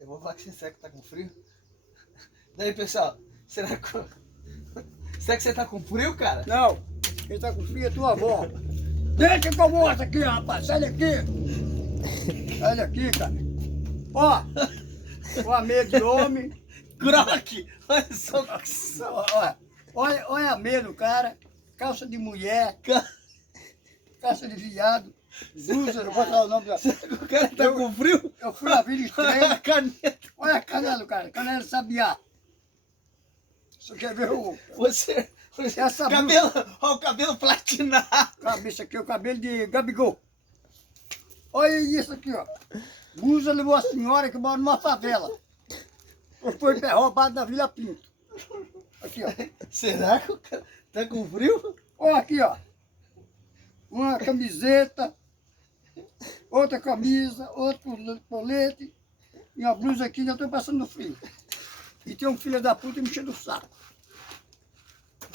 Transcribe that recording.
Eu vou falar que será que tá com frio? Daí, pessoal, será que você tá com frio, cara? Não, quem tá com frio é tua avó. Deixa que eu mostro aqui, rapaz. Sai daqui. Sai daqui, cara. Ó, a meia de homem. Croque! Olha só que só. Olha a meia do cara. Calça de mulher, calça de viado. Blusa, não vou falar o nome da... Será que o cara tá com frio? Eu fui na Vila Olha a Estrela. caneta. Olha a canela do cara. Canela sabiá. Você quer ver o... Você Essa cabelo, olha o cabelo platinado. Cabeça aqui, o cabelo de Gabigol. Olha isso aqui, ó. Blusa de uma senhora que mora numa favela. Foi roubado da Vila Pinto. Aqui, ó. Será que o cara tá com frio? Ó, aqui, ó. Uma camiseta, outra camisa, outro colete, e uma blusa aqui, já estou passando frio. E tem um filho da puta me enchendo o saco.